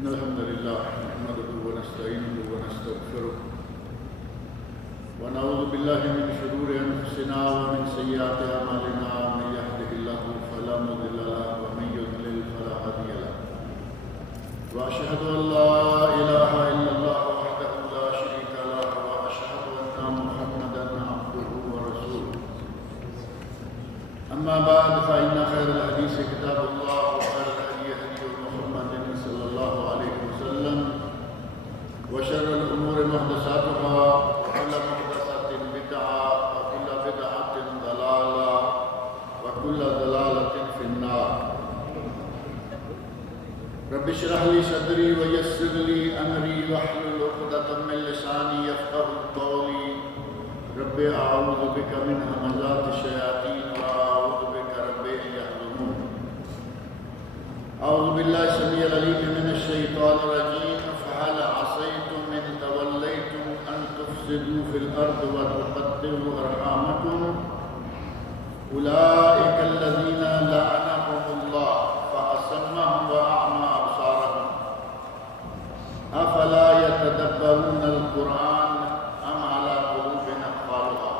إن الحمد لله نحمده ونستعينه ونستغفره ونعوذ بالله من شرور أنفسنا ومن سيئات أعمالنا من يهده الله فلا مضل له ومن يضلل فلا هادي له وأشهد أن لا إله إلا الله وحده لا شريك له وأشهد أن محمدا عبده ورسوله أما بعد فإن خير الحديث كتاب الله وخير الهدي هدي محمد صلى الله عليه وسلم وشر الأمور محدثاتها وكل محدثة بدعة وكل بدعة ضلالة وكل ضلالة في النار. رب اشرح لي صدري ويسر لي أمري واحلل عقدة من لساني يفقهوا قولي. رب أعوذ بك من همزات الشياطين وأعوذ بك رب أن يحضرون. أعوذ بالله السميع العليم من الشيطان الرجيم. فهل عصيتم إن توليتم أن تفسدوا في الأرض وتقطعوا أرحامكم أولئك الذين لعنهم الله فأصمهم وأعمى أبصارهم أفلا يتدبرون القرآن أم على قلوب أقفالها.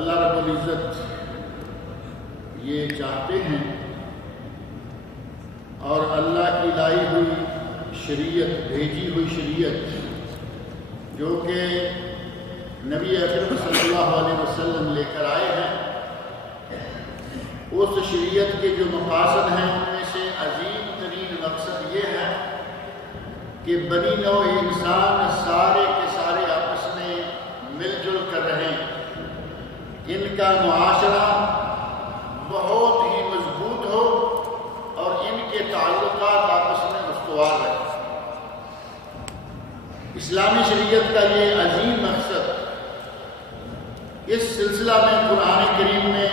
اللہ رب العزت یہ چاہتے ہیں اور اللہ کی لائی ہوئی شریعت، بھیجی ہوئی شریعت جو کہ نبی اکرم صلی اللہ علیہ وسلم لے کر آئے ہیں، اس شریعت کے جو مقاصد ہیں ان میں سے عظیم ترین مقصد یہ ہے کہ بنی نوع انسان سارے کے سارے آپس میں مل جل کر رہیں، ان کا معاشرہ بہت ہی مضبوط ہو اور ان کے تعلقات آپس میں استوار رہیں۔ اسلامی شریعت کا یہ عظیم مقصد اس سلسلہ میں قرآن کریم میں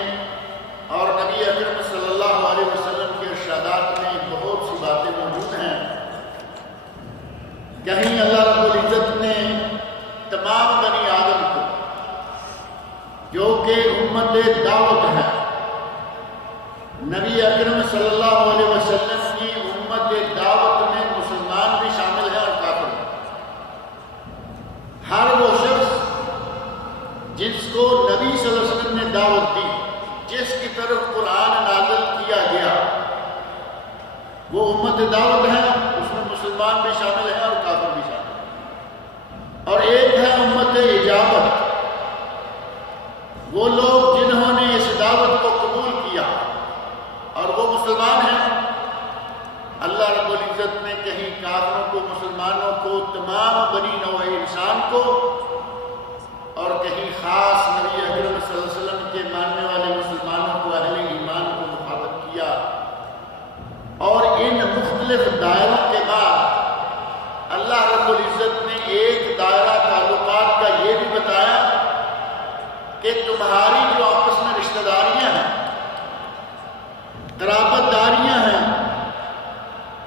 اور نبی اکرم صلی اللہ علیہ وسلم کے ارشادات میں بہت سی باتیں موجود ہیں۔ کہیں اللہ رب العزت نے تمام بنی آدم کو جو کہ امت دعوت ہے، نبی اکرم صلی اللہ علیہ وسلم کی امت دعوت میں مسلمان بھی شامل ہے اور کافر بھی۔ ہر وہ شخص جس کو نبی صلی اللہ علیہ وسلم نے دعوت دی، جس کی طرف قرآن نازل کیا گیا، وہ امت دعوت ہے، اس میں مسلمان بھی شامل ہے اور کافر بھی شامل ہے۔ اور ایک ہے امت اجابت، وہ لوگ جنہوں نے اس دعوت کو قبول کیا اور وہ مسلمان ہیں۔ اللہ رب العزت نے کہیں کافروں کو، مسلمانوں کو، تمام بنی نوع انسان کو، اور کہیں خاص نبی اکرم صلی اللہ علیہ وسلم کے ماننے والے مسلمانوں کو، اہل ایمان کو مخاطب کیا۔ اور ان مختلف دائروں کے بعد اللہ رب العزت نے ایک دائرہ تعلقات کا یہ بھی بتایا کہ تمہاری جو آپس میں رشتہ داریاں ہیں، قرابت داریاں ہیں،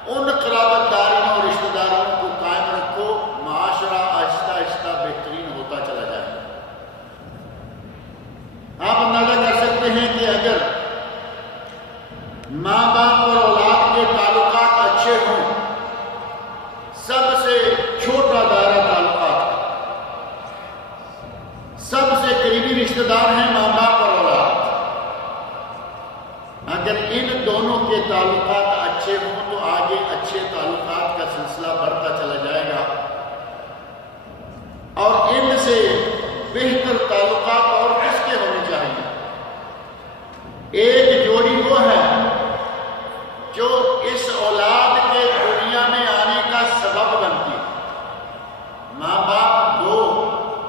ان قرابت داریوں اور رشتہ داریوں کو قائم رکھو، معاشرہ آہستہ آہستہ بہترین ہوتا چلا جائے۔ آپ اندازہ کر سکتے ہیں کہ اگر ماں باپ اور اولاد کے تعلقات اچھے ہوں، سب سے چھوٹا دائرہ تعلقات کا، سب سے قریبی رشتہ دار ہیں ماں باپ اور اولاد، اگر ان دونوں کے تعلقات اچھے ہوں تو آگے اچھے تعلقات کا سلسلہ بڑھتا چلا جائے گا، اور ان سے بہتر تعلقات اور کس کے ہونے چاہیے؟ ایک جوڑی وہ ہے جو اس اولاد کے دنیا میں آنے کا سبب بنتی ہے۔ ماں باپ دو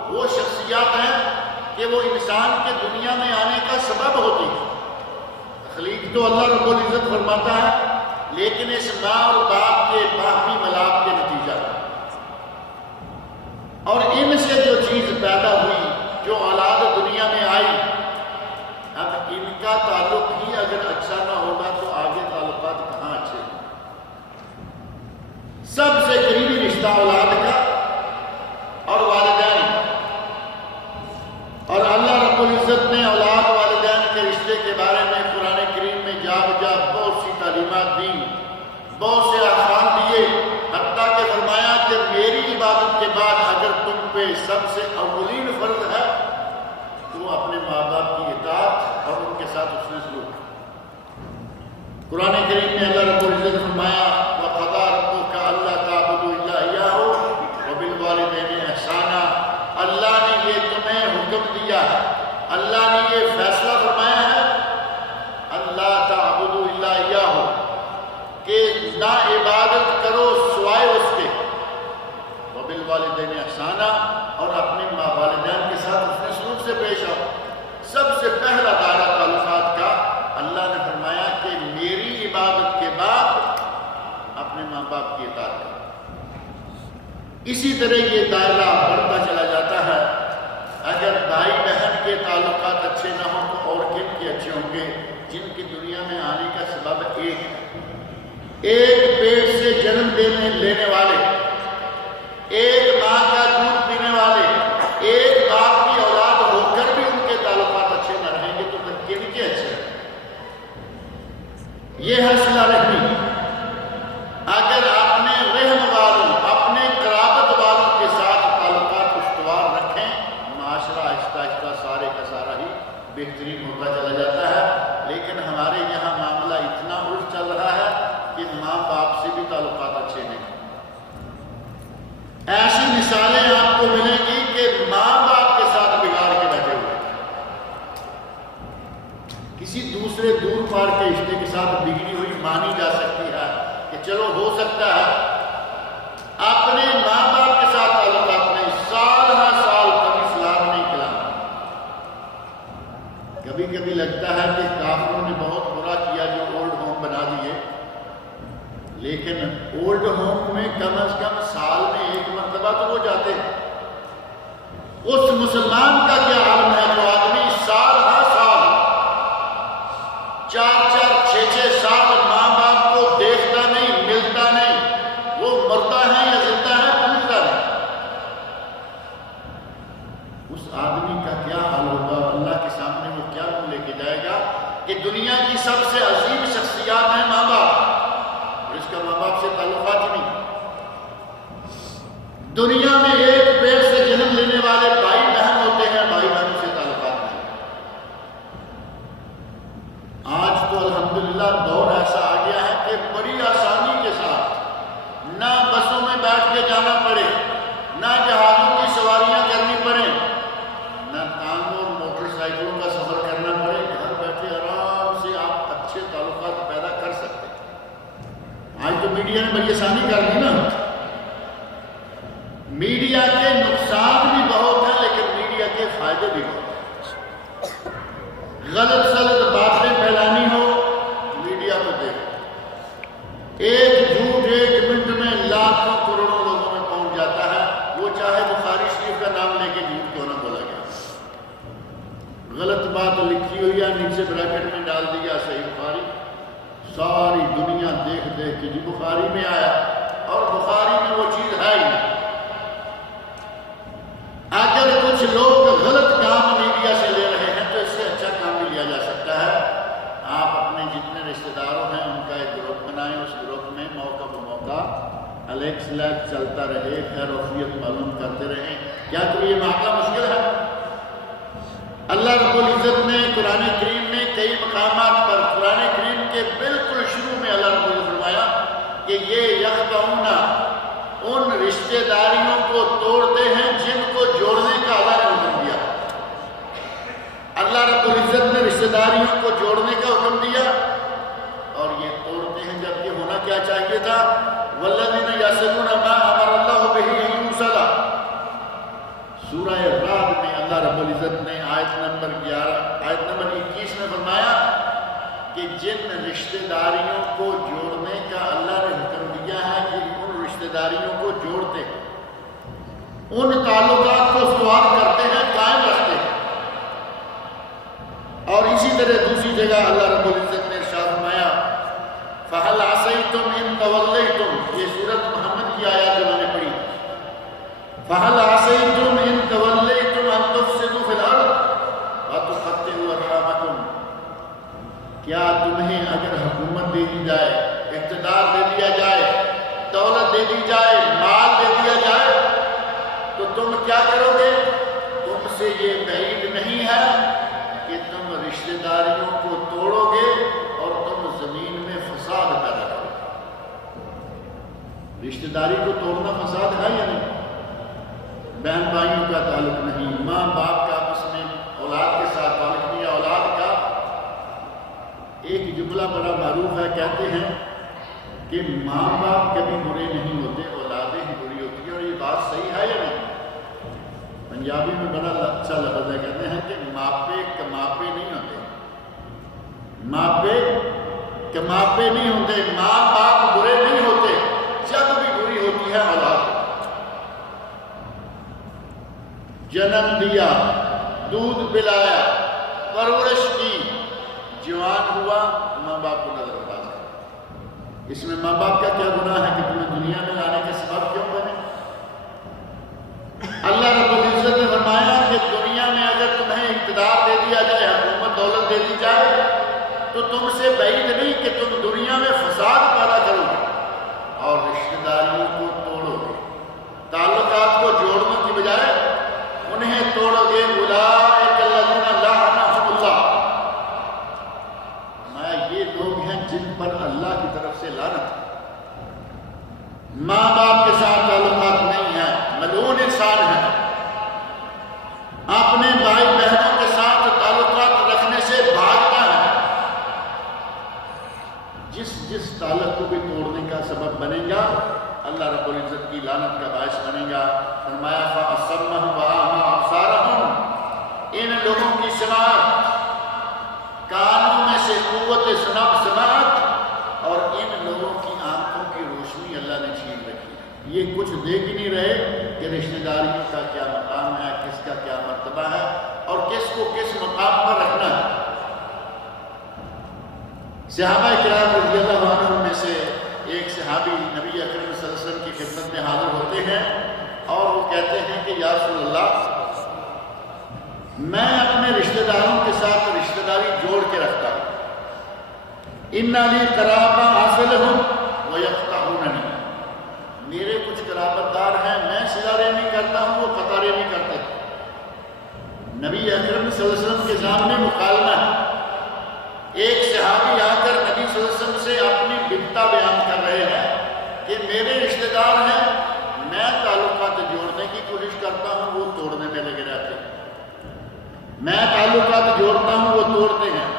وہ شخصیات ہیں کہ وہ انسان کے دنیا میں آنے کا سبب ہوتی ہے۔ تخلیق تو اللہ رب العزت فرماتا ہے، لیکن اس ماں اور باپ کے باہمی ملاپ کے نتیجہ ہے، اور ان سے جو چیز پیدا ہوئی، جو اولاد دنیا میں آئی، اب ان کا تعلق ہی اگر اچھا نہ ہوگا تو آگے تعلقات کہاں اچھے ہیں؟ سب سے قریبی رشتہ اولاد کا اور والدین کا، اور اللہ رب العزت نے اولاد والدین کے رشتے کے بارے میں قرآن کریم میں جا بجا بہت سی تعلیمات دی، بہت سے احکام دیے، حتیٰ کہ فرمایا کہ میری عبادت کے بعد اگر تم پہ سب سے اولین فرض ہے تو اپنے ماں باپ کی اطاعت اور ان کے ساتھ حسن سلوک۔ قرآن کریم میں اللہ رب العزت فرمایا وَقَضَىٰ رَبُّكَ أَلَّا تَعْبُدُوا إِلَّا إِيَّاهُ وَبِالْوَالِدَيْنِ إِحْسَانًا۔ اللہ نے یہ تمہیں حکم دیا ہے، اللہ نے یہ فیصلہ فرمایا ہے اللہ تعبدوا الا إِيَّاهُ کہ نہ عبادت کرو سوائے اس کے، وَبِالْوَالِدَيْنِ إِحْسَانًا اور اپنے ماں والدین کے ساتھ حسن سلوک سے پیش آؤ۔ سب سے پہلا دائرہ تعلقات کا اللہ نے فرمایا کہ میری عبادت کے بعد اپنے ماں باپ کی اطاعت کرو۔ اسی طرح یہ دائرہ بڑھتا چلا جاتا ہے۔ اگر بھائی بہن کے تعلقات اچھے نہ ہوں تو اور کن کے اچھے ہوں گے؟ جن کی دنیا میں آنے کا سبب ایک ہے، ایک پیٹ سے جنم لینے والے، ایک ماں کا دودھ پینے والے، ایک باپ کی اولاد ہو کر بھی ان کے تعلقات اچھے نہ رہیں گے تو پھر کن کے اچھے؟ یہ ہے صلہ رحمی۔ اگر اپنے رحم والوں، اپنے قرابت والوں کے ساتھ تعلقات استوار رکھیں، معاشرہ آہستہ آہستہ سارے کا سارا ہی بہترین ہوتا چلا جاتا ہے۔ لیکن ہمارے یہاں معاملہ اتنا الٹ چل رہا ہے کہ ماں باپ سے بھی تعلقات اچھے نہیں۔ ایسی مثالیں آپ کو ملیں گی کہ ماں باپ کے ساتھ بگاڑ کے بیٹھے ہوئے، کسی دوسرے دور پار کے رشتے کے ساتھ بگڑی ہوئی مانی جا سکتی ہے کہ چلو ہو سکتا ہے اپنے ماں باپ کے ساتھ تعلقات نہیں، سال ہر سال کبھی سلام نہیں کھلانا۔ کبھی کبھی لگتا ہے کہ کافروں نے بہت برا کیا جو اولڈ ہوم بنا دیے، لیکن اولڈ ہوم میں کم از کم سال میں ایک مرتبہ تو وہ جاتے ہیں۔ اس مسلمان کا کیا عالم ہے جو آدمی سال ہر سال 4-4 6-6 سال ماں باپ کو دیکھتا نہیں، ملتا نہیں، وہ مرتا ہے یا زندہ ہے پوچھتا نہیں۔ اس آدمی کا کیا حال ہوگا؟ اللہ کے سامنے وہ کیا منہ لے کے جائے گا کہ دنیا کی سب سے عظیم شخصیات ہیں ماں باپ، اور اس کا ماں باپ سے تعلقات ہی نہیں۔ دنیا میں ایک پیڑ سے جنم لینے والے بھائی بہن ہوتے ہیں، بھائی بہنوں سے تعلقات نہیں۔ آج تو الحمدللہ دور ایسا آ گیا ہے کہ بڑی آسانی کے ساتھ نہ بسوں میں بیٹھ کے جانا پڑے، نہ جہازوں کی سواریاں کرنی پڑیں، نہ ٹانگوں اور موٹر سائیکلوں کا سفر کرنا پڑے، گھر بیٹھے آرام سے آپ اچھے تعلقات پیدا کر سکتے ہیں۔ آج تو میڈیا نے بڑی آسانی کر دی نا۔ میڈیا کے نقصان بھی بہت ہیں لیکن میڈیا کے فائدے بھی بہت ہیں۔ غلط سلط باتیں پھیلانی ہو میڈیا کو دیکھو، ایک جھوٹ 1 منٹ میں لاکھوں کروڑوں لوگوں میں پہنچ جاتا ہے، وہ چاہے بخاری شریف کا نام لے کے جھوٹ کیوں نہ بولا گیا، غلط بات لکھی ہوئی ہے نیچے بریکٹ میں ڈال دیا صحیح بخاری، ساری دنیا دیکھ دیکھ کے جی بخاری میں آیا، اور بخاری میں وہ چیز ہے ہی نہیں۔ اگر کچھ لوگ غلط کام میڈیا سے لے رہے ہیں تو اس سے اچھا کام بھی لیا جا سکتا ہے۔ آپ اپنے جتنے رشتہ داروں ہیں ان کا ایک گروپ بنائیں، اس گروپ میں موقع بموقع الیکس لیب چلتا رہے، خیر وفیت معلوم کرتے رہیں۔ کیا کوئی یہ معاملہ مشکل ہے؟ اللہ رب العزت نے قرآن کریم میں کئی مقامات پر، قرآن کریم کے بالکل شروع میں اللہ رب العزت فرمایا کہ یہ یقطعون، ان رشتہ داریوں کو توڑتے ہیں جن کو جوڑنے کا اللہ نے حکم دیا۔ اللہ رب العزت نے رشتہ داریوں کو جوڑنے کا حکم دیا اور یہ توڑتے ہیں، جبکہ ہونا کیا چاہیے تھا؟ والذین یصلون ما امر اللہ بہ ان یوصل۔ سورہ رعد میں اللہ رب العزت نے آیت نمبر 21 میں فرمایا کہ جن رشتہ داریوں کو جوڑنے کا اللہ نے حکم دیا ہے کہ ان رشتہ داریوں کو جوڑتے ہیں، ان تعلقات کو استوار کرتے ہیں، قائم رکھتے ہیں۔ اور اسی طرح دوسری جگہ اللہ رب العزت نے ارشاد فرمایا فَهَلْ عَصَيْتُمْ إِن تَوَلَّيْتُمْ، یہ سورۃ محمد کی آیات جو میں نے پڑھی، فَهَلْ عَصَيْتُمْ إِن تَوَلَّيْتُمْ أَن تُفْسِدُوا فِي الْأَرْضِ وَتُقَطِّعُوا أَرْحَامَكُمْ، کیا تمہیں اگر حکومت دے دی جائے دے دی جائے، مال دے دیا جائے، تو تم کیا کرو گے؟ تم سے یہ بعید نہیں ہے کہ تم رشتہ داریوں کو توڑو گے اور تم زمین میں فساد پیدا کرو گے۔ رشتہ داری کو توڑنا فساد ہے یا نہیں؟ بہن بھائیوں کا تعلق نہیں، ماں باپ کا آپس میں اولاد کے ساتھ تعلق نہیں ہے۔ اولاد کا ایک جملہ بڑا معروف ہے، کہتے ہیں کہ ماں باپ کبھی برے نہیں ہوتے، اولادیں ہی بری ہوتی ہیں، اور یہ بات صحیح ہے یا نہیں؟ پنجابی میں بڑا اچھا لفظ ہے، کہتے ہیں کہ ماپے کماپے نہیں ہوتے، ماپے کماپے نہیں ہوتے، ماں باپ برے نہیں ہوتے، جب بھی بری ہوتی ہے اولاد۔ جنم دیا، دودھ پلایا، پرورش کی، جوان ہوا، ماں باپ کو نظر انداز کر۔ اس میں ماں باپ کا کیا گناہ ہے کہ تمہیں دنیا میں لانے کے سبب کیوں بنے؟ اللہ رب العزت نے فرمایا کہ دنیا میں اگر تمہیں اقتدار دے دیا جائے، حکومت دولت دے دی جائے، تو تم سے بعید نہیں کہ تم دنیا میں فساد پیدا کرو گے اور رشتہ داریوں کو توڑو گے، تعلقات کو جوڑنے کی بجائے انہیں توڑو گے۔ اولئک الذین لعنہم اللہ، یہ لوگ ہیں جن پر اللہ کی طرف سے لعنت ہے۔ ماں باپ کے ساتھ تعلقات نہیں ہیں، ملعون انسان ہے۔ اپنے بھائی بہنوں کے ساتھ تعلقات رکھنے سے بھاگتا ہے۔ جس تعلق کو بھی توڑنے کا سبب بنے گا، اللہ رب العزت کی لعنت کا باعث بنے گا۔ فرمایا فَأَصَمَّهُمْ وَأَعْمَىٰ أَبْصَارَهُمْ، ان لوگوں کی سماعت، کانوں میں سے قوت سماعت، اور ان لوگوں کی آنکھوں کی روشنی اللہ نے چھین رکھی ہے۔ یہ کچھ دیکھ ہی نہیں رہے کہ رشتہ داریوں کا کیا مقام ہے، کس کا کیا مرتبہ ہے، اور کس کو کس مقام پر رکھنا ہے۔ صحابہ کرام رضی اللہ عنہ میں سے ایک صحابی نبی اکرم صلی اللہ علیہ وسلم کی خدمت میں حاضر ہوتے ہیں اور وہ کہتے ہیں کہ یا رسول اللہ، میں اپنے رشتہ داروں کے ساتھ رشتہ داری جوڑ کے رکھتا ہوں۔ اِنَّ لِي قَرَابَةً أَصِلُهُمْ وَيَقْطَعُونَنِي، میرے کچھ قرابت دار ہیں، میں صلہ رحمی کرتا ہوں، وہ قطع رحمی کرتے ہیں۔ نبی اکرم صلی اللہ علیہ وسلم کے سامنے مکالمہ ہے۔ ایک صحابی آ کر نبی صلی اللہ علیہ وسلم سے اپنی بنتا بیان کر رہے ہیں کہ میرے رشتہ دار ہیں، میں تعلقات جوڑنے کی کوشش کرتا ہوں، وہ توڑنے میں لگے رہتے ہیں۔ میں تعلقات جوڑتا ہوں، وہ توڑتے ہیں۔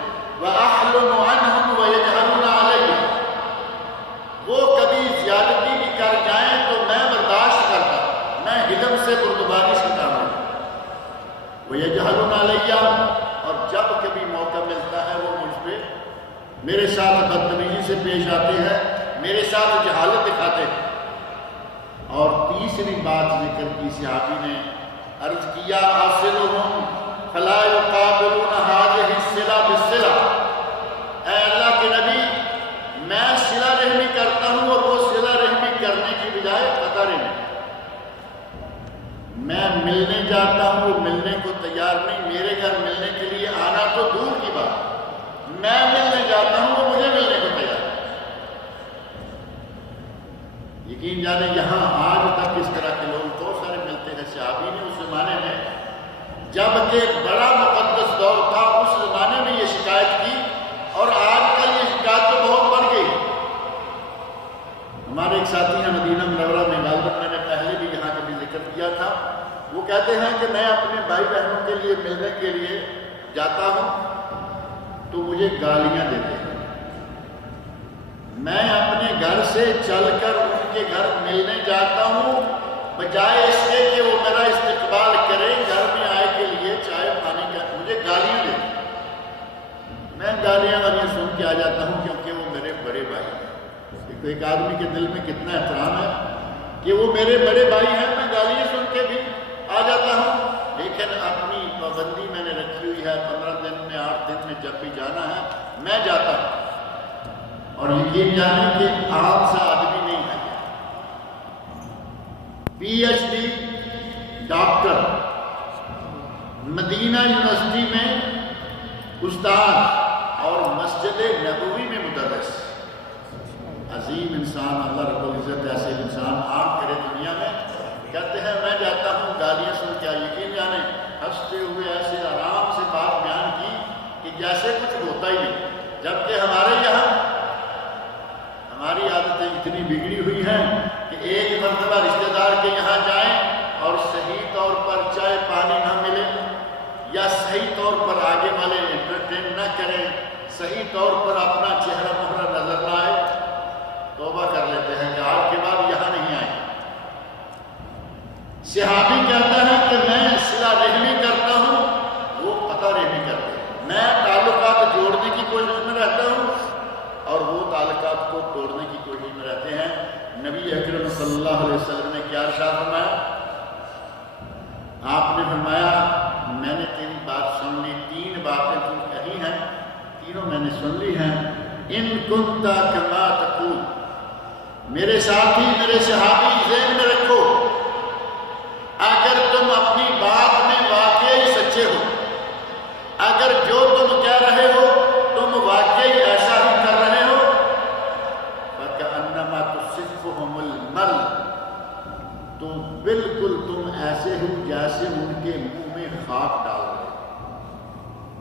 وَأَحْلُمُ عَنْهُمْ وَيَجْهَلُونَ عَلَيَّ، وہ کبھی زیادتی بھی کر جائیں تو میں برداشت کرتا ہوں، میں حلم سے بردباری سکھتا ہوں۔ وَيَجْهَلُونَ عَلَيَّ، اور جب کبھی موقع ملتا ہے وہ مجھ پہ میرے ساتھ بدتمیزی سے پیش آتے ہیں، میرے ساتھ جہالت دکھاتے ہیں۔ اور تیسری بات ذکر کی، صحابی نے عرض کیا آصلہم فلا یقابلون هذه الصلہ بالصلہ، اے اللہ کے نبی، میں صلہ رحمی کرتا ہوں اور وہ صلہ رحمی کرنے کی بجائے قطع رحمی، میں ملنے جاتا ہوں، وہ ملنے کو تیار نہیں، میرے گھر ملنے کے لیے آنا تو دور کی بات، میں ملنے جاتا ہوں، وہ مجھے ملنے کو تیار نہیں۔ یقین جانے یہاں آج تک اس طرح کے لوگ بہت سارے ملتے ہیں۔ صحابی نے اس زمانے میں، جبکہ بڑا مقدس دور تھا، اس زمانے میں یہ شکایت کی، اور آج کل یہ شکایت تو بہت بڑھ گئی۔ ہمارے ایک ساتھی ہیں مدینہ منورہ میں، غالباً میں نے پہلے بھی یہاں کبھی ذکر کیا تھا، وہ کہتے ہیں کہ میں اپنے بھائی بہنوں کے لیے ملنے کے لیے جاتا ہوں تو مجھے گالیاں دیتے ہیں۔ میں اپنے گھر سے چل کر ان کے گھر ملنے جاتا ہوں، بجائے اس کے کہ وہ میرا استقبال کرے، گھر میں آئے کے لیے چائے پانی کا، مجھے گالیاں دیتے ہیں۔ میں گالیاں والیاں سن کے آ جاتا ہوں کیونکہ وہ میرے بڑے بھائی ہیں۔ ایک آدمی کے دل میں کتنا احترام ہے کہ وہ میرے بڑے بھائی ہیں، میں گالیاں سن کے بھی آ جاتا ہوں، لیکن اپنی پابندی میں نے رکھی ہوئی ہے، 15 دن میں 8 دن میں جب بھی جانا ہے میں جاتا ہوں۔ اور یقین جانے کہ عام سا آدمی نہیں ہے، PhD ڈاکٹر، مدینہ یونیورسٹی میں استاد اور مسجد نبوی میں مدرس، عزیز عظیم انسان اللہ رب العزت ایسے انسان عام کرے دنیا میں. کہتے ہیں میں جاتا ہوں گالیاں سن کے، یقین جانے ہنستے ہوئے ایسے آرام سے بات بیان کی کہ جیسے کچھ ہوتا ہی نہیں. جبکہ ہمارے یہاں ہماری عادتیں اتنی بگڑی ہوئی ہیں کہ ایک مرتبہ رشتہ دار کے یہاں جائیں اور صحیح طور پر چائے پانی نہ ملے، یا صحیح طور پر آگے والے انٹرٹین نہ کریں، صحیح طور پر اپنا چہرہ مہرہ نظر نہ آئے، توبہ کر لیتے ہیں کہ آج کے بعد یہاں نہیں آئیں. صحابی کہتا ہے کہ میں صلہ رحمی کرتا ہوں، وہ قطع رحمی کرتے ہیں. میں تعلقات جوڑنے کی کوشش میں رہتا ہوں اور وہ تعلقات کو توڑنے کی کوشش میں رہتے ہیں. نبی اکرم صلی اللہ علیہ وسلم نے کیا ارشاد فرمایا؟ آپ نے فرمایا میں نے تیری بات سن لی، 3 باتیں تو کہی ہیں، تینوں میں نے سن لی ہیں. ان کنت کما تقول، میرے ساتھی میرے صحابی ذہن میں رکھو، اگر تم اپنی بات میں واقعی سچے ہو، اگر جو تم کہہ رہے ہو تم واقعی ایسا ہی کر رہے ہو، فَكَأَنَّمَا تُصِفُّهُمُ الْمَلْ، تو بالکل تم ایسے ہو جیسے ان کے منہ میں خاک ڈال رہے.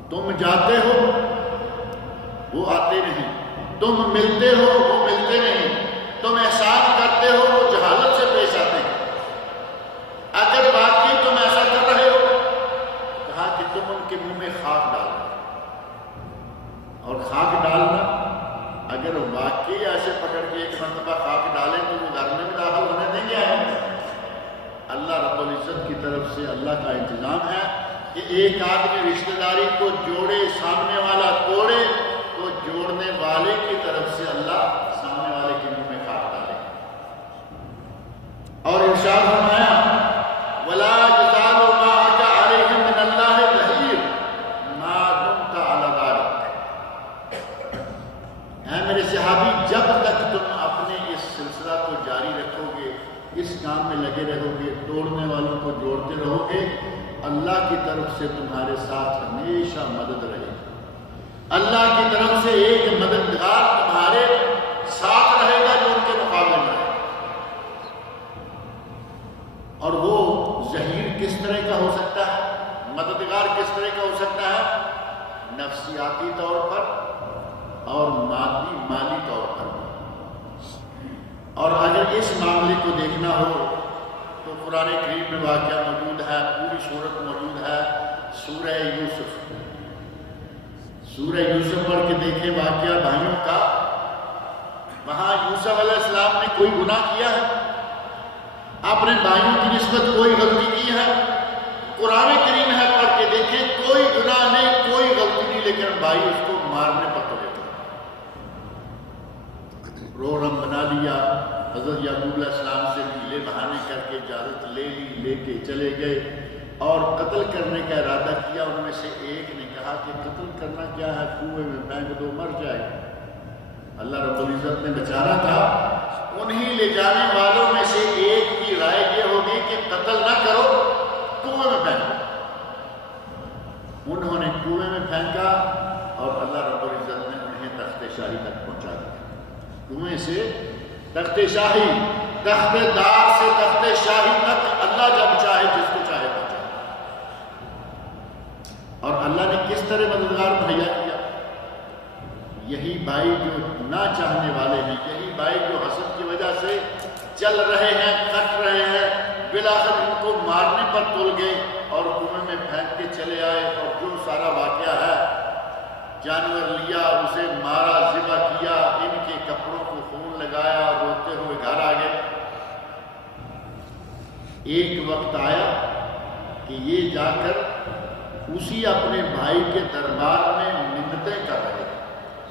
تم جاتے ہو وہ آتے نہیں، تم ملتے ہو وہ ملتے نہیں، تم احسان کرتے ہو وہ جہالت سے پیش آتے ہیں. اگر واقعی تم ایسا کر رہے ہو، کہا کہ تم ان کے منہ میں خاک ڈال رہے ہو. اور خاک ڈالنا اگر واقعی ایسے پکڑ کے ایک مرتبہ خاک ڈالیں تو وہ گھر میں بھی داخل ہونے دیں گے؟ اللہ رب العزت کی طرف سے اللہ کا انتظام ہے کہ ایک آدمی رشتہ داری کو جوڑے، سامنے والا توڑے تو جوڑنے والے کی طرف سے اللہ سامنے والے کے منہ میں خاک ڈالے. اور ارشاد فرمایا وَلَا يَزَالُ مَعَكَ عَلَيْهِمْ مِنَ اللَّهِ ظَهِيرٌ مَا دُمْتَ عَلَى ذَلِكَ. اے میرے صحابی، جب تک تم اپنے اس سلسلہ کو جاری رکھو گے، اس کام میں لگے رہو گے، توڑنے والوں کو جوڑتے رہو گے، اللہ کی طرف سے تمہارے ساتھ ہمیشہ مدد رہے گی. اللہ کی طرف سے ایک مددگار تمہارے ساتھ رہے گا جو ان کے مقابلے میں رہے گا. اور وہ ظہیر کس طرح کا ہو سکتا ہے، مددگار کس طرح کا ہو سکتا ہے؟ نفسیاتی طور پر اور مالی طور پر. اور اگر اس معاملے کو دیکھنا ہو تو قرآن کریم میں واقعہ موجود ہے، پوری صورت موجود ہے. سورہ یوسف، سورہ یوسف پڑھ کے دیکھیں واقعہ بھائیوں کا. وہاں یوسف علیہ السلام نے کوئی گناہ کیا ہے؟ اپنے بھائیوں کی نسبت کوئی غلطی کی ہے؟ قرآن کریم ہے، پڑھ کے دیکھیں، کوئی گناہ نہیں، کوئی غلطی نہیں، لیکن بھائی اس کو مارنے پر تو لیتے پروگرام بنا لیا. حضرت یعقوب علیہ السلام سے ہیلے بہانے کر کے اجازت لے لی، لے کے چلے گئے اور قتل کرنے کا ارادہ کیا. ان میں سے ایک نے کہا کہ قتل کرنا کیا ہے، کنویں میں پھینک دو، مر جائے. اللہ رب العزت نے بچانا تھا. انہی لے جانے والوں میں سے ایک کی رائے یہ ہوگی کہ قتل نہ کرو، کنویں میں پھینکو. انہوں نے کنویں میں پھینکا اور اللہ رب العزت نے انہیں تخت شاہی تک پہنچا دیا. کنویں سے تخت شاہی، تخت دار سے تخت شاہی تک اللہ جب چاہے جس کو چاہے پہنچا. اور اللہ نے کس طرح مددگار مہیا کیا؟ یہی بھائی جو نہ چاہنے والے ہیں، یہی بھائی جو حسد کی وجہ سے چل رہے ہیں، کٹ رہے ہیں، بالآخر ان کو مارنے پر تل گئے اور کنویں میں پھینک کے چلے آئے. اور جو سارا واقعہ ہے، جانور لیا، اسے مارا، ذبح کیا، ان کے کپڑوں کو خون لگایا، روتے ہوئے گھر آ گئے. ایک وقت آیا کہ یہ جا کر اسی اپنے بھائی کے دربار میں منتیں کر رہے تھے.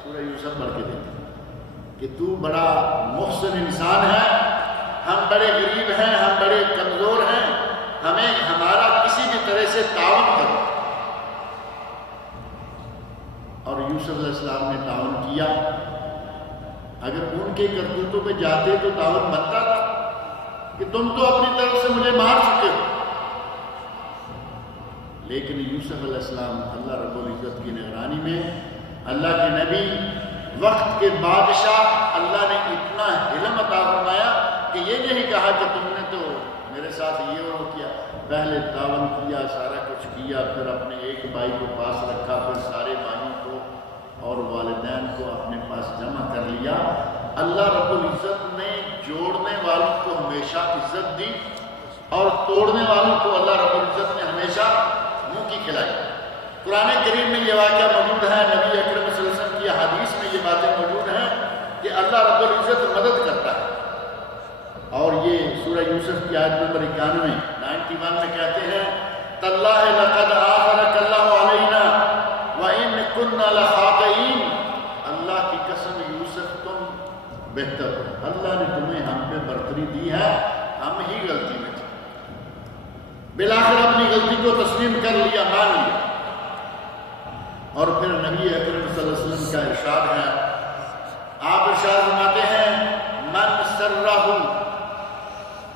سورہ یوسف پڑھ کے دیکھیں کہ تو بڑا محسن انسان ہے، ہم بڑے غریب ہیں، ہم بڑے کمزور ہیں، ہمیں ہمارا کسی بھی طرح سے تعاون کرو. اور یوسف علیہ السلام نے تعاون کیا. اگر ان کے کرتوتوں پہ جاتے تو تعاون بنتا تھا کہ تم تو اپنی طرف سے مجھے مار چکے ہو. لیکن یوسف علیہ السلام اللہ رب العزت کی نگرانی میں، اللہ کے نبی، وقت کے بادشاہ، اللہ نے اتنا کہ تم نے تو میرے ساتھ یہ وہ کیا، پہلے تعاون کیا، سارا کچھ کیا، پھر اپنے ایک بھائی کو پاس رکھا، پھر سارے بھائیوں کو اور والدین کو اپنے پاس جمع کر لیا۔ اللہ رب العزت نے جوڑنے والوں کو ہمیشہ عزت دی اور توڑنے والوں کو اللہ رب العزت نے ہمیشہ منہ کی کھلائی۔ قرآن کریم میں یہ واقعہ موجود ہے، نبی اکرم صلی اللہ علیہ وسلم کی حدیث میں یہ باتیں موجود ہیں کہ اللہ رب العزت مدد کرتا ہے۔ اور یہ سورہ یوسف کی آیت نمبر 91 میں کہتے ہیں تاللہ لقد آثرک اللہ علینا وإن كنا لخاطئین، اللہ کی قسم یوسف تم بہتر ہو، اللہ نے تمہیں ہم پہ برتری دی ہے، ہم ہی غلطی میں تھے۔ بالآخر اپنی غلطی کو تسلیم کر لیا، مان لیا۔ اور پھر نبی اکرم صلی اللہ علیہ وسلم کا ارشاد ہے، آپ ارشاد فرماتے ہیں من سرہ،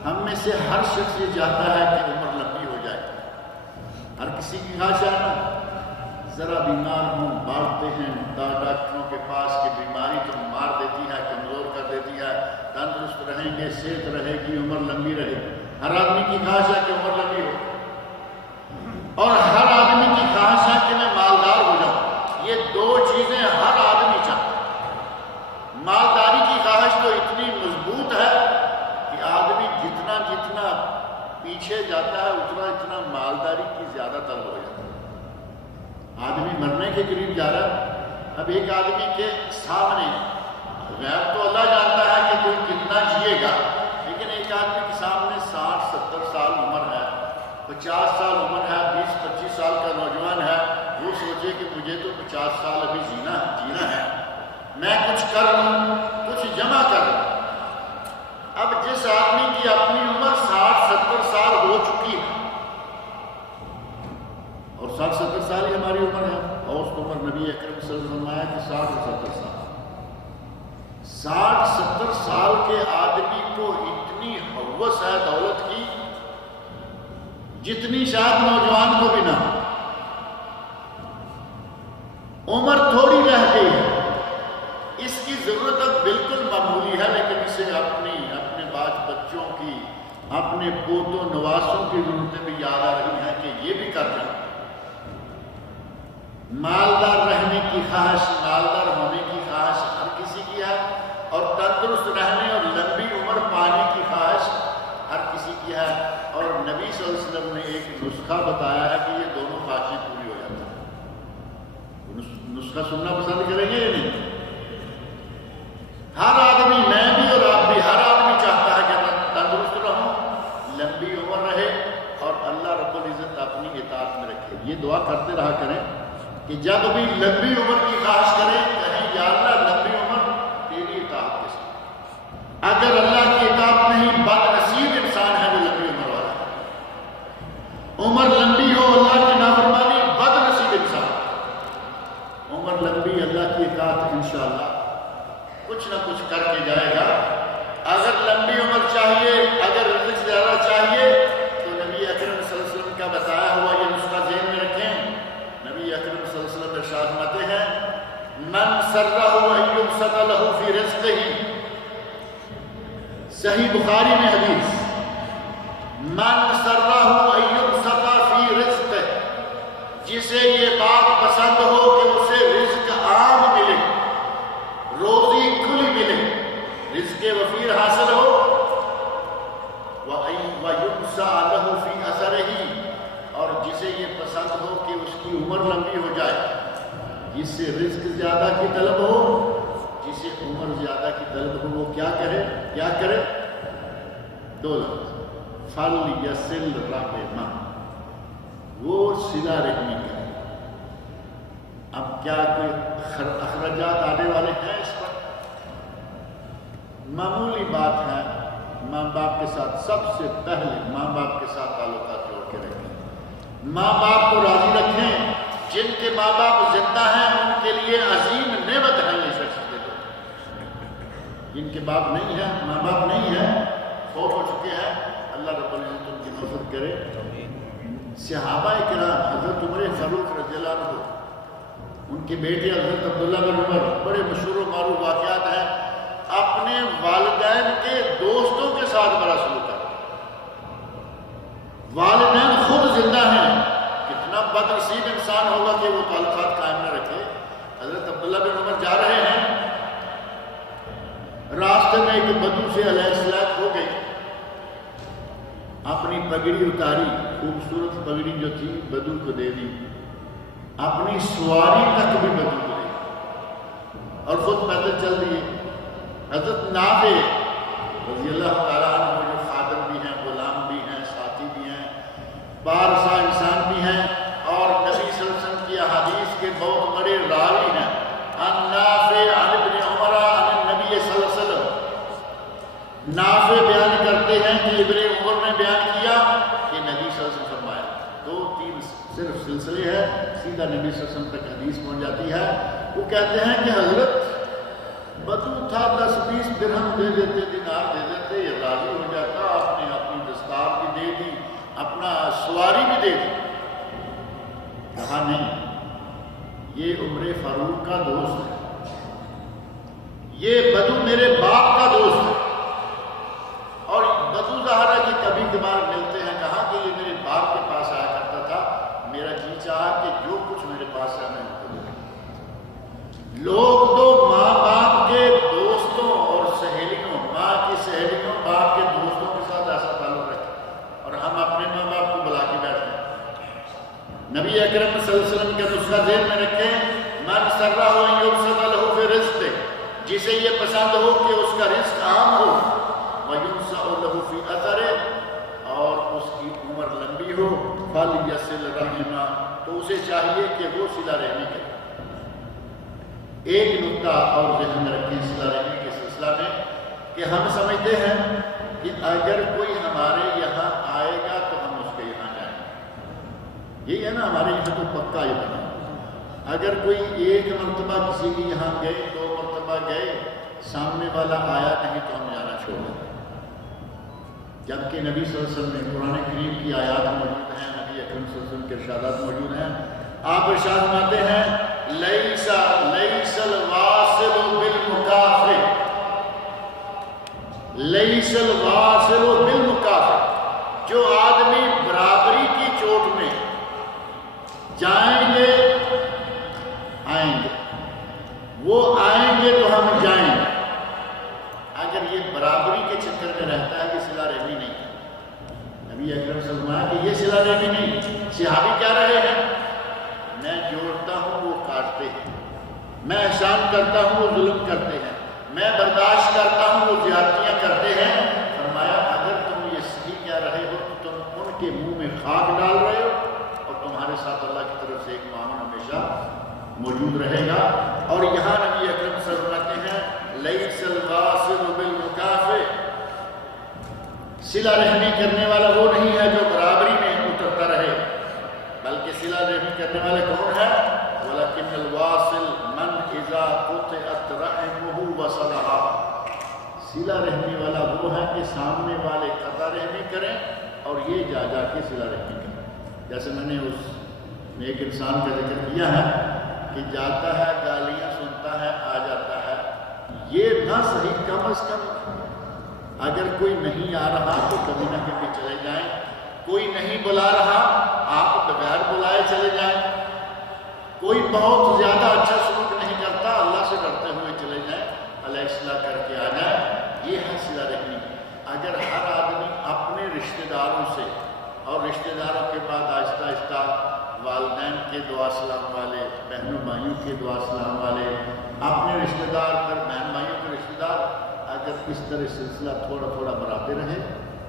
ہم میں سے ہر شخص یہ چاہتا ہے کہ عمر لمبی ہو جائے، ہر کسی کی خواہش ہے نا، ذرا بیمار ہوں بھاگتے ہیں ڈاکٹروں کے پاس کہ بیماری تو مار دیتی ہے، کمزور کر دیتی ہے، تندرست رہیں گے، صحت رہے گی، عمر لمبی رہے گی۔ ہر آدمی کی خواہش ہے کہ عمر لمبی ہو، اور ہر آدمی کی خواہش ہے کہ میں مالدار ہو جاؤں۔ یہ دو چیزیں ہر آدمی چاہتا ہے۔ مالداری کی خواہش تو اتنی مضبوط ہے کہ آدمی جتنا جتنا پیچھے جاتا ہے اتنا مالداری کی زیادہ طلب ہو جاتا ہے۔ آدمی مرنے کے قریب جا رہا ہے، اب ایک آدمی کے سامنے، غیب تو اللہ جانتا ہے کہ کوئی کتنا جیے گا، لیکن ایک آدمی کے سامنے 60-70 سال عمر ہے، 50 سال عمر ہے، 20-25 سال کا نوجوان ہے، وہ سوچے کہ مجھے تو 50 سال ابھی جینا ہے، میں کچھ کر لوں، کچھ جمع کر لوں۔ اب جس آدمی کی اپنی عمر 60-70 سال ہو چکی ہے، اور 60-70 سال ہی ہماری عمر ہے، اوسط عمر نبی اکرم صلی اللہ علیہ وسلم آیا کہ 60 اور 70 سال۔ 60-70 سال کے آدمی کو اتنی ہوس ہے دولت کی جتنی شاید نوجوان کو بھی نہ ہو۔ عمر تھوڑی رہ گئی ہے، اس کی ضرورت اب بالکل معمولی ہے، لیکن اسے اپنے بچوں کی، اپنے پوتوں نواسوں کی ضرورتیں بھی یاد آ رہی ہیں کہ یہ بھی کر جائیں۔ مالدار رہنے کی خواہش، مالدار ہونے کی خواہش ہر کسی کی ہے، اور تندرست رہنے اور لمبی عمر پانے کی خواہش ہر کسی کی ہے۔ اور نبی صلی اللہ علیہ وسلم نے ایک نسخہ بتایا ہے کہ یہ دونوں خواہشیں پوری ہو جاتی ہیں۔ نسخہ سننا پسند کریں گے یا نہیں؟ ہر آدمی، میں بھی اور آپ بھی، ہر آدمی چاہتا ہے کہ میں تندرست رہوں، لمبی عمر رہے، اور اللہ رب العزت اپنی اطاعت میں رکھے۔ یہ دعا کرتے رہا کریں کہ جب بھی لمبی عمر کی خواہش کریں، کہیں یا اللہ لمبی عمر تیری اطاعت کے ساتھ۔ اگر اللہ کی اطاعت نہیں، بد نصیب انسان ہے جو لمبی عمر والا ہے۔ عمر لمبی ہو اللہ کی نافرمانی، بد نصیب انسان۔ عمر لمبی، اللہ کی اطاعت، انشاءاللہ کچھ نہ کچھ کر کے جائے گا۔ اگر لمبی عمر چاہیے، اگر رزق زیادہ چاہیے، تو نبی اکرم صلی اللہ علیہ وسلم کا بتایا ہوا یہ نسخہ ذہن میں رکھیں۔ نبی اکرم صلی اللہ علیہ وسلم ارشاد فرماتے ہیں من سرہ ان یبسط لہ فی رزقہ، صحیح بخاری میں حدیث، من سرہ ان یبسط فی رزقہ، جسے یہ بات پسند ہو کہ اسے رزق عام ملے، روزی کھلی ملے، رزق وفیر حاصل ہو، وَيُنْسَى لَهُ فِي أَثَرِهِ، اور جسے یہ پسند ہو کہ اس کی عمر لمبی ہو جائے، جس سے رزق زیادہ کی طلب ہو، جسے عمر زیادہ کی طلب ہو، وہ کیا کرے؟ دو لفظ، فَلْيَصِلْ رَحِمَهُ، وہ صلہ رحمی کرے۔ اب کیا کوئی اخراجات آنے والے ہیں اس پر؟ معمولی بات ہے، ماں باپ کے ساتھ سب سے پہلے ماں باپ کے ساتھ تعلقات جوڑ کے رکھیں، ماں باپ کو راضی رکھیں۔ جن کے ماں باپ زندہ ہیں ان کے لیے عظیم نعمت ہے یہ شخص دے دو۔ جن کے باپ نہیں ہیں، ماں باپ نہیں ہیں، فوت ہو چکے ہیں، اللہ رب العزت ان کی مغفرت کرے۔ صحابہ کرام، حضرت عمر فاروق رضی اللہ عنہ، ان کے بیٹے حضرت عبداللہ بن عمر، بڑے مشہور و معروف واقعات ہیں، اپنے والدین کے دوستوں کے ساتھ بڑا سلوک ہے۔ انسان ہوگا کہ وہ تعلقات قائم نہ رکھے. حضرت عبداللہ بن عمر جا رہے ہیں، راستے میں ایک بدو سے علیہ السلام ہو گئی، اپنی پگڑی اتاری، خوبصورت پگڑی جو تھی بدو کو دے دی، اپنی سواری تک بھی بدو کو دے دی اور خود پیدل چل دیے. حضرت نافع رضی اللہ تعالیٰ عنہ جو خادم بھی ہیں، غلام بھی ہیں، ساتھی بھی ہیں، بارسا انسان بھی ہیں اور نبی صلی اللہ علیہ وسلم کی احادیث کے بہت بڑے راوی ہیں. عن نافع عن ابن عمر عن النبی صلی اللہ علیہ وسلم، نافع بیان کرتے ہیں کہ ابن عمر نے بیان کیا کہ نبی صلی اللہ علیہ وسلم فرمایا. 2-3 صرف سلسلے ہے، سیدھا نبی صلی اللہ علیہ وسلم تک حدیث پہنچ جاتی ہے. وہ کہتے ہیں کہ حضرت بدو تھا، 10-20 درہم دے دیتے، دینار دے دیتے، یہ راضی ہو جاتا، آپ نے اپنی دستار بھی دے دی، اپنا سواری بھی دے دی. کہا نہیں، یہ عمر فاروق کا دوست ہے، یہ بدو میرے باپ کا دوست ہے. اور بدو ظاہر ہے کہ کبھی کبھار ملتے ہیں. کہا کہ یہ میرے باپ کے پاس آیا کرتا تھا، میرا جی چاہا کہ جو کچھ میرے پاس ہے میں ان کو دوں. لوگ تو ماں باپ کے دوستوں اور سہیلیوں، ماں کی سہیلیوں، باپ کے دوستوں کے ساتھ ایسا تعلق رکھتے اور ہم اپنے ماں باپ کو بلا کے بیٹھتے ہیں. نبی اکرم صلی اللہ علیہ وسلم کا نسخہ ذہن میں رکھیں، من سرہ ان یبسط لہ فی رزقہ، جسے یہ پسند ہو کہ اس کا رزق عام ہو، وینسع لہ فی اثرہ، اور اس کی عمر لمبی ہو، فلیصل رحمہ، تو اسے چاہیے کہ وہ صلہ رحمی کرے. ایک نکتہ اور ذہن میں رکھیں صلہ رحمی کے سلسلہ میں کہ ہم سمجھتے ہیں کہ اگر کوئی ہمارے یہاں آئے گا تو ہم اس کے یہاں جائیں گے. یہی ہے نا ہمارے یہاں تو پکا یہ بنا. اگر کوئی ایک مرتبہ کسی کے یہاں گئے، 2 مرتبہ گئے، سامنے والا آیا نہیں تو ہم جانا چھوڑ دیں. جبکہ نبی صلی اللہ علیہ وسلم میں قرآن کریم کی آیات موجود ہیں، نبی اکرم صلی اللہ علیہ وسلم کے ارشادات موجود ہیں. آپ ارشاد فرماتے ہیں لیس الواصل بالمکافئ، لیس الواصل بالمکافئ، جو آدمی برابری کی چوٹ میں جائیں گے آئیں گے، وہ آئیں گے تو ہم جائیں گے. اگر یہ برابری کے چکر میں رہتا ہے کہ صلہ رحمی نہیں، نبی اکرم صلی اللہ علیہ وسلم کہ یہ صلہ رحمی نہیں. صحابی کیا رہے ہیں، میں جوڑتا ہوں وہ کاٹتے ہیں، میں احسان کرتا ہوں وہ ظلم کرتے ہیں، میں برداشت کرتا ہوں وہ زیادتیاں کرتے ہیں. فرمایا اگر تم یہ صحیح کہہ رہے ہو تو تم ان کے منہ میں خاک ڈال رہے ہو اور تمہارے ساتھ اللہ کی طرف سے ایک معاون ہمیشہ موجود رہے گا. اور یہاں نبی اکرم صلی اللہ علیہ وسلم کہتے ہیں لیس الواصل بالمکافئ، صلہ رحمی کرنے والا وہ نہیں ہے جو برابری میں اترتا رہے، بلکہ صلہ رحمی کرنے والے کون ہے، ولیکن الواصل من اذا قطعت رحمہ وصلھا. صلہ رحمی والا وہ ہے کہ سامنے والے قطع رحمی کریں اور یہ جا جا کے صلہ رحمی کریں. جیسے میں نے اس میں ایک انسان کا ذکر کیا ہے کہ جاتا ہے، گالیاں سنتا ہے، آ جاتا ہے. یہ نہ صحیح، کم از کم اگر کوئی نہیں آ رہا تو کبھی نہ کبھی چلے جائیں. کوئی نہیں بلا رہا، آپ بغیر بلائے چلے جائیں. کوئی بہت زیادہ اچھا سلوک نہیں کرتا، اللہ سے ڈرتے ہوئے چلے جائیں، علیہ السلام کر کے آ جائیں. یہ ہے صلہ رحمی. اگر ہر آدمی اپنے رشتہ داروں سے اور رشتہ داروں کے بعد آہستہ آہستہ والدین کے دعا سلام والے، بہنوں بھائیوں کے دعا سلام والے، اپنے رشتہ دار پھر بہن بھائیوں کے رشتہ دار، اگر اس طرح سلسلہ تھوڑا تھوڑا بڑھاتے رہیں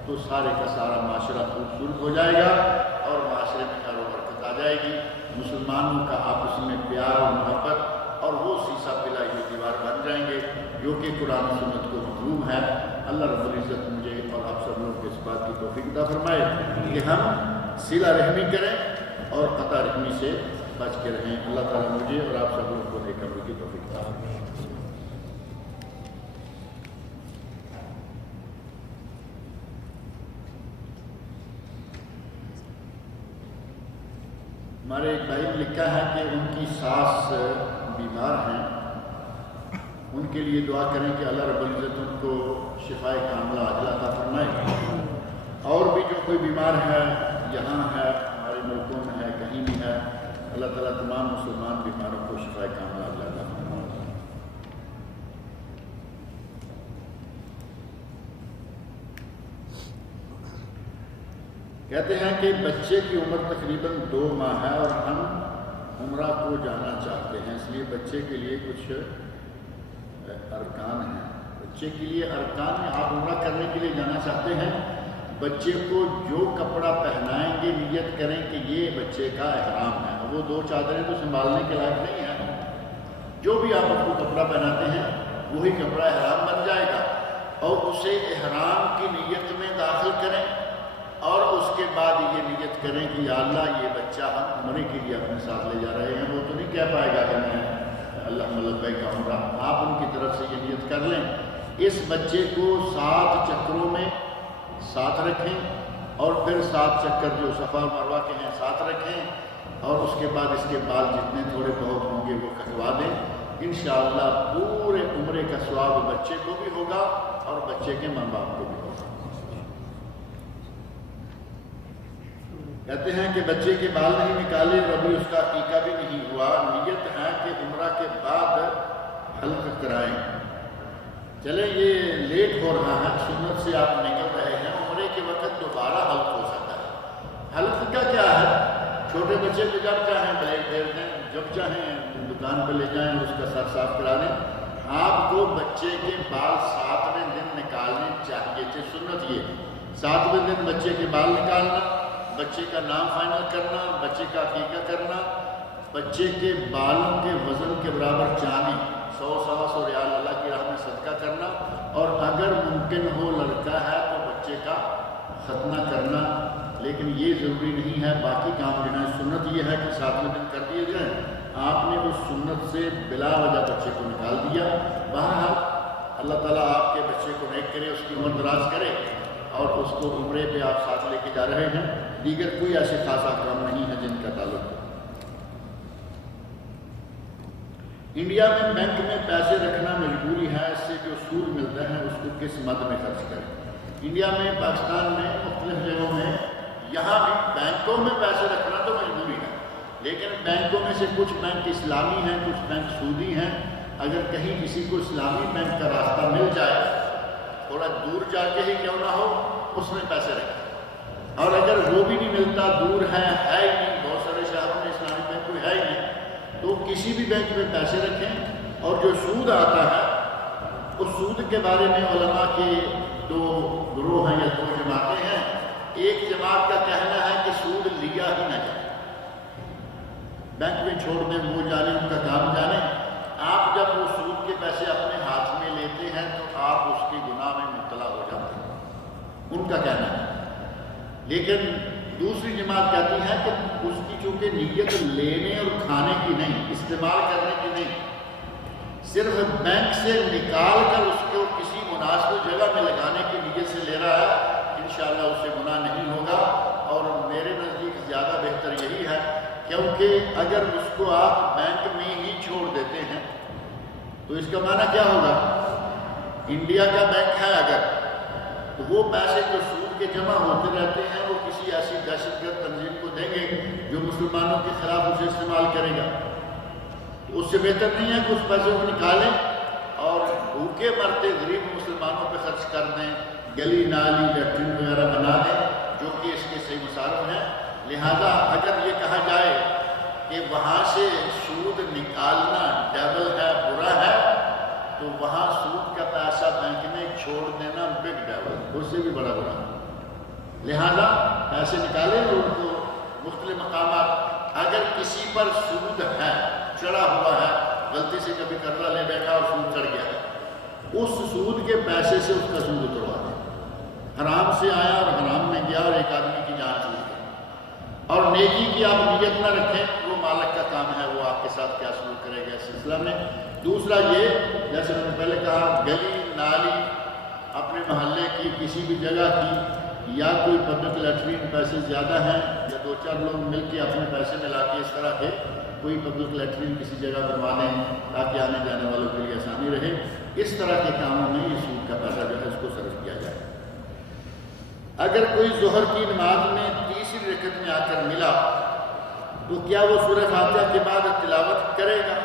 تو سارے کا سارا معاشرہ خوبصورت ہو جائے گا اور معاشرے میں خیر و برکت آ جائے گی. مسلمانوں کا آپس میں پیار اور محبت اور وہ سیسا پلائی ہوئی دیوار بن جائیں گے جو کہ قرآن و سنت کو مطلوب ہے. اللہ رب العزت مجھے اور آپ سب لوگوں کو اس بات کی توفیق عطا فرمائے کہ ہم صلہ رحمی کریں اور قطع رحمی سے بچ کے رہیں. اللہ تعالیٰ مجھے اور آپ سب لوگوں کو نیک عمل کی توفیق عطا فرمائے. ہمارے ایک بھائی نے لکھا ہے کہ ان کی ساس بیمار ہیں، ان کے لیے دعا کریں کہ اللہ رب العزت ان کو شفائے کاملہ عاجلہ عطا فرمائے. اور بھی جو کوئی بیمار ہے، یہاں ہے، ہمارے ملکوں میں ہے، کہیں بھی ہے، اللہ تعالیٰ تمام مسلمان بیماروں کو شفائے کاملہ عطا فرمائے۔ کہتے ہیں کہ بچے کی عمر تقریباً 2 ماہ ہے اور ہم عمرہ کو جانا چاہتے ہیں، اس لیے بچے کے لیے کچھ ارکان ہیں۔ بچے کے لیے ارکان میں آپ عمرہ کرنے کے لیے جانا چاہتے ہیں، بچے کو جو کپڑا پہنائیں گے نیت کریں کہ یہ بچے کا احرام ہے۔ وہ 2 چادریں تو سنبھالنے کے لائق نہیں ہیں، جو بھی آپ اس کو کپڑا پہناتے ہیں وہی کپڑا احرام بن جائے گا، اور اسے احرام کی نیت میں داخل کریں، اور اس کے بعد یہ نیت کریں کہ یا اللہ یہ بچہ ہم عمرے کے لیے اپنے ساتھ لے جا رہے ہیں۔ وہ تو نہیں کہہ پائے گا کہ میں اللہ لبیک عمرہ، آپ ان کی طرف سے یہ نیت کر لیں۔ اس بچے کو 7 چکروں میں ساتھ رکھیں، اور پھر 7 چکر جو صفا اور مروہ کے ہیں ساتھ رکھیں، اور اس کے بعد اس کے بال جتنے تھوڑے بہت ہوں گے وہ کٹوا دیں۔ انشاءاللہ پورے عمرے کا ثواب بچے کو بھی ہوگا اور بچے کے ماں باپ کو بھی ہوگا۔ کہتے ہیں کہ بچے کے بال نہیں نکالے اور ابھی اس کا عقیقہ بھی نہیں ہوا، نیت ہے کہ عمرہ کے بعد حلق کرائیں۔ چلیں یہ لیٹ ہو رہا ہے، سنت سے آپ نکل رہے ہیں، عمرے کے وقت دوبارہ حلق ہو سکتا ہے۔ حلق کا کیا ہے؟ چھوٹے بچے کو جب چاہیں بلیڈ پھیر دیں، جب چاہیں دکان پہ لے جائیں اس کا سر صاف کرا دیں۔ آپ کو بچے کے بال 7ویں دن نکالنے چاہیے تھے، سنت یہ 7ویں دن بچے کے بال نکالنا، بچے کا نام فائنل کرنا، بچے کا عقیقہ کرنا، بچے کے بالوں کے وزن کے برابر چاندی 100-125 ریال اللہ کی راہ میں صدقہ کرنا، اور اگر ممکن ہو لڑکا ہے تو بچے کا ختنہ کرنا۔ لیکن یہ ضروری نہیں ہے، باقی کام جو ہے سنت یہ ہے کہ 7ویں دن کر دیے جائیں۔ آپ نے اس سنت سے بلا وجہ بچے کو نکال دیا۔ بہرحال اللہ تعالیٰ آپ کے بچے کو نیک کرے، اس کی عمر دراز کرے، اور اس کو عمرے پہ آپ ساتھ لے کے جا رہے ہیں۔ دیگر کوئی ایسے خاص احکام نہیں ہے جن کا تعلق ہے۔ انڈیا میں بینک میں پیسے رکھنا مجبوری ہے، اس سے جو سود ملتا ہے اس کو کس مد میں خرچ کریں؟ انڈیا میں، پاکستان میں، مختلف جگہوں میں، یہاں بھی بینکوں میں پیسے رکھنا تو مجبوری ہے، لیکن بینکوں میں سے کچھ بینک اسلامی ہیں، کچھ بینک سودی ہیں۔ اگر کہیں کسی کو اسلامی بینک کا راستہ مل جائے، تھوڑا دور جا کے ہی کیوں نہ ہو، اس میں پیسے رکھیں۔ اور اگر وہ بھی نہیں ملتا، دور ہے ہی نہیں، بہت سارے شہروں میں اسلامی بینک کوئی ہے ہی نہیں، تو کسی بھی بینک میں پیسے رکھیں۔ اور جو سود آتا ہے اس سود کے بارے میں علماء کے 2 گروہ ہیں یا 2 جماعتیں ہیں۔ ایک جماعت کا کہنا ہے کہ سود لیا ہی نہ جائے، بینک میں چھوڑ دیں، وہ جانے، ان کا کام جانے۔ آپ جب وہ سود کے پیسے اپنے ہاتھ میں لیتے ہیں تو آپ اس کے گناہ میں مبتلا ہو جاتے ہیں، ان کا کہنا ہے۔ لیکن دوسری جماعت کہتی ہے کہ اس کی چونکہ نیت لینے اور کھانے کی نہیں، استعمال کرنے کی نہیں، صرف بینک سے نکال کر اس کو کسی مناسب جگہ میں لگانے کی نیت سے لے رہا ہے، انشاءاللہ اسے گناہ نہیں ہوگا۔ اور میرے نزدیک زیادہ بہتر یہی ہے، کیونکہ اگر اس کو آپ بینک میں ہی چھوڑ دیتے ہیں تو اس کا معنی کیا ہوگا؟ انڈیا کا بینک ہے اگر، تو وہ پیسے جو سود کے جمع ہوتے رہتے ہیں وہ کسی ایسی دہشت گرد تنظیم کو دیں گے جو مسلمانوں کے خلاف اسے استعمال کرے گا۔ تو اس سے بہتر نہیں ہے کہ اس پیسے کو نکالیں اور بھوکے مرتے غریب مسلمانوں پہ خرچ کر دیں، گلی نالی لیٹرین وغیرہ بنا دیں، جو کہ اس کے صحیح مصارف ہیں۔ لہذا اگر یہ کہا جائے کہ وہاں سے سود نکالنا ڈیول ہے، برا ہے، تو وہاں سود کا پیسہ بینک میں چھوڑ دینا بگ ڈیول، اس سے بھی بڑا برا ہے۔ لہذا پیسے نکالیں اور ان کو مختلف مقامات، اگر کسی پر سود ہے، چڑھا ہوا ہے، غلطی سے کبھی قرضہ لے بیٹھا اور سود چڑھ گیا ہے، اس سود کے پیسے سے اس کا سود اتروا دیں۔ حرام سے آیا اور حرام میں گیا اور ایک آدمی کی جان چھوٹ گئی، اور نیکی کی آپ نیت نہ رکھیں، وہ مالک کا کام ہے، وہ آپ کے ساتھ کیا سلوک کرے گا اس سلسلہ میں۔ دوسرا یہ، جیسے میں نے پہلے کہا، گلی نالی اپنے محلے کی کسی بھی جگہ کی، یا کوئی پبلک لیٹرین پیسے زیادہ ہیں یا 2-4 لوگ مل کے اپنے پیسے ملا کے اس طرح کے کوئی پبلک لیٹرین کسی جگہ بنوا دیں تاکہ آنے جانے والوں کے لیے آسانی رہے۔ اس طرح کے کاموں میں یہ سود کا پیسہ جو ہے اس کو صرف کیا جائے۔ اگر کوئی ظہر کی نماز میں تیسری رکعت میں آ کر ملا تو کیا وہ سورہ فاتحہ کے بعد تلاوت کرے گا؟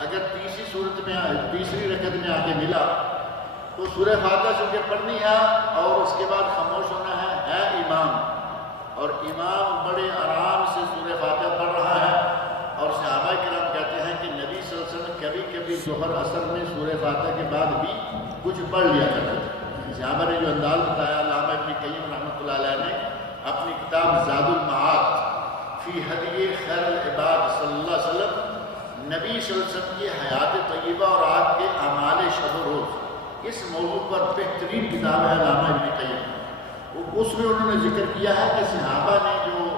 اگر تیسری صورت میں تیسری رکعت میں آگے ملا تو سورہ فاتحہ چونکہ پڑھنی ہے اور اس کے بعد خاموش ہونا ہے امام، اور امام بڑے آرام سے سورہ فاتحہ پڑھ رہا ہے، اور صحابہ کرام کہتے ہیں کہ نبی صلی اللہ علیہ وسلم کبھی کبھی ظہر عصر میں سورہ فاتحہ کے بعد بھی کچھ پڑھ لیا کرتے تھے۔ صحابہ نے جو انداز بتایا، علامہ ابن قیم رحمۃ اللہ علیہ نے اپنی کتاب زاد المعاد فی ہدی خیر العباد صلی اللہ علیہ وسلم، نبی صلی اللہ علیہ وسلم کی حیات طیبہ اور آپ کے اعمال شب و روز، اس موضوع پر بہترین کتاب ہے علامہ ابن قیم۔ اس میں انہوں نے ذکر کیا ہے کہ صحابہ نے جو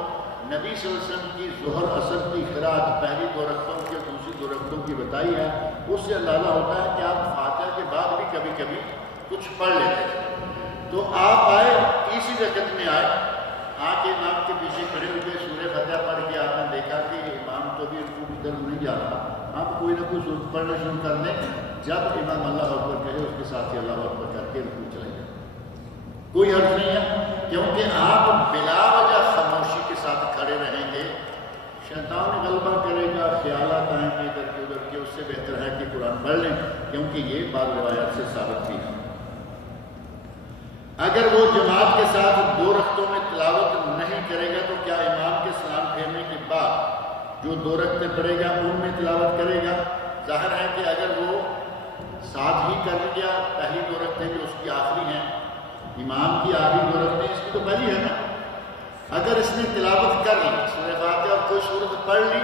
نبی صلی اللہ علیہ وسلم کی ظہر عصر کی قرات پہلی 2 رکعتوں کی اور دوسری 2 رکعتوں کی بتائی ہے، اس سے اندازہ ہوتا ہے کہ آپ فاتحہ کے بعد بھی کبھی کبھی کچھ پڑھ لیتے تھے۔ تو آپ آئے، تیسری رکعت میں آئے، آ کے امام کے پیچھے کھڑے ہوئے، سورہ فاتحہ پڑھ کے آپ نے دیکھا کہ امام تو بھی رکوع کی طرف نہیں جا رہا، آپ کوئی نہ کوئی سورت پڑھنا شروع کر دیں، جب امام اللہ اکبر کہے اس کے ساتھ ہی اللہ اکبر کر کے رکوع چلے جائیں، کوئی حرج نہیں ہے، کیونکہ آپ بلا وجہ خاموشی کے ساتھ کھڑے رہیں گے، شیطان غلبہ کرے گا، خیالات آئیں گے ادھر کے ادھر کے، اس سے بہتر ہے کہ قرآن پڑھ لیں، کیونکہ یہ بعض روایات سے ثابت بھی ہے۔ اگر وہ جماعت کے ساتھ 2 رکعتوں میں تلاوت نہیں کرے گا تو کیا امام کے سلام پھیرنے کے بعد جو 2 رکعتیں پڑھے گا ان میں تلاوت کرے گا؟ ظاہر ہے کہ اگر وہ ساتھ ہی کر لیا، پہلی 2 رکعتیں جو اس کی آخری ہیں، امام کی آخری 2 رکعتیں اس کی تو پہلی ہے نا، اگر اس نے تلاوت کر لی سورہ فاتحہ اور کوئی صورت پڑھ لی،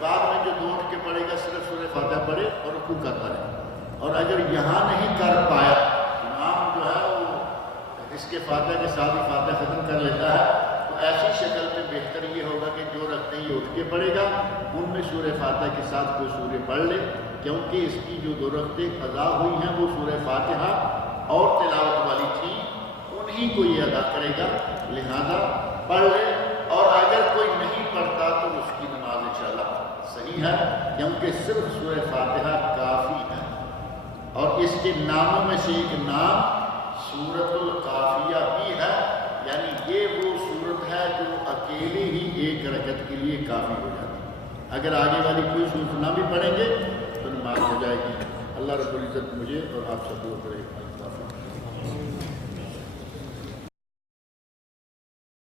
بعد میں جو 2 اٹھ کے پڑھے گا صرف سورہ فاتحہ پڑھے اور رکوع کرتا رہے، اور اگر یہاں نہیں کر پایا، امام جو ہے وہ اس کے فاتحہ کے ساتھ ہی فاتحہ ختم کر لیتا ہے، تو ایسی شکل میں بہتر یہ ہوگا کہ 2 رکعتیں یہ اٹھ کے پڑھے گا، ان میں سورہ فاتحہ کے ساتھ کوئی سورہ پڑھ لے، کیونکہ اس کی جو 2 رکعتیں قضا ہوئی ہیں وہ سورہ فاتحہ اور تلاوت والی تھی، انہی کو یہ ادا کرے گا، لہذا پڑھ لے، اور اگر کوئی نہیں پڑھتا تو اس کی نماز انشاءاللہ صحیح ہے، کیونکہ صرف سورہ فاتحہ کافی ہے، اور اس کے ناموں میں سے ایک نام سورۃ القافیہ بھی ہے، یعنی یہ وہ صورت ہے جو اکیلے ہی 1 رکعت کے لیے کافی ہو جاتی ہے، اگر آگے والی کوئی صورت نہ بھی پڑھیں گے تو نماز ہو جائے گی۔ اللہ رب العزت مجھے اور آپ سب کو کرے۔